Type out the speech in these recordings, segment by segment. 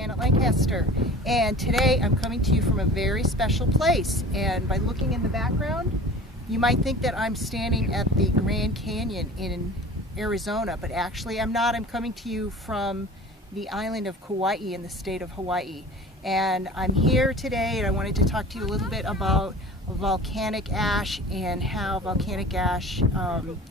Janet Lancaster, and today I'm coming to you from a very special place. And by looking in the background, you might think that I'm standing at the Grand Canyon in Arizona, but actually I'm not. I'm coming to you from the island of Kauai in the state of Hawaii. And I'm here today and I wanted to talk to you a little bit about volcanic ash and how volcanic ash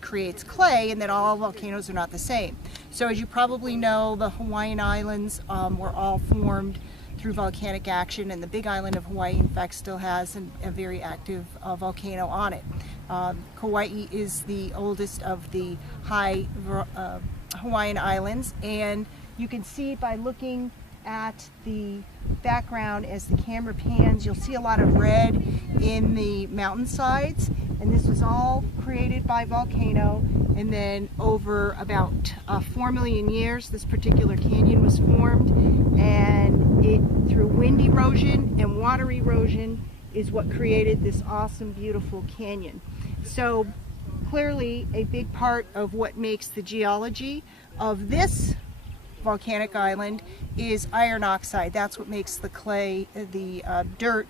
creates clay, and that all volcanoes are not the same. So as you probably know, the Hawaiian Islands were all formed through volcanic action, and the big island of Hawaii in fact still has a very active volcano on it. Kauai is the oldest of the Hawaiian Islands, and you can see by looking at the background as the camera pans, you'll see a lot of red in the mountainsides, and this was all created by volcano. And then over about 4 million years, this particular canyon was formed, and it, through wind erosion and water erosion, is what created this awesome, beautiful canyon. So clearly a big part of what makes the geology of this volcanic island is iron oxide. That's what makes the clay, the dirt,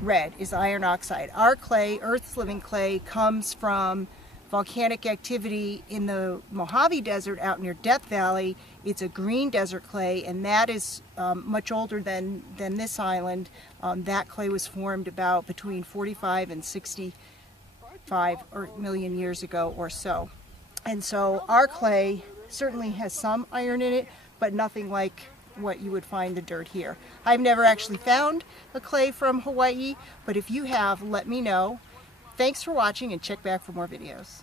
red, is iron oxide. Our clay, Earth's living clay, comes from volcanic activity in the Mojave Desert out near Death Valley. It's a green desert clay, and that is much older than this island. That clay was formed about between 45 and 65 million years ago or so. And so our clay certainly has some iron in it, but nothing like what you would find the dirt here. I've never actually found a clay from Hawaii, but if you have, let me know. Thanks for watching, and check back for more videos.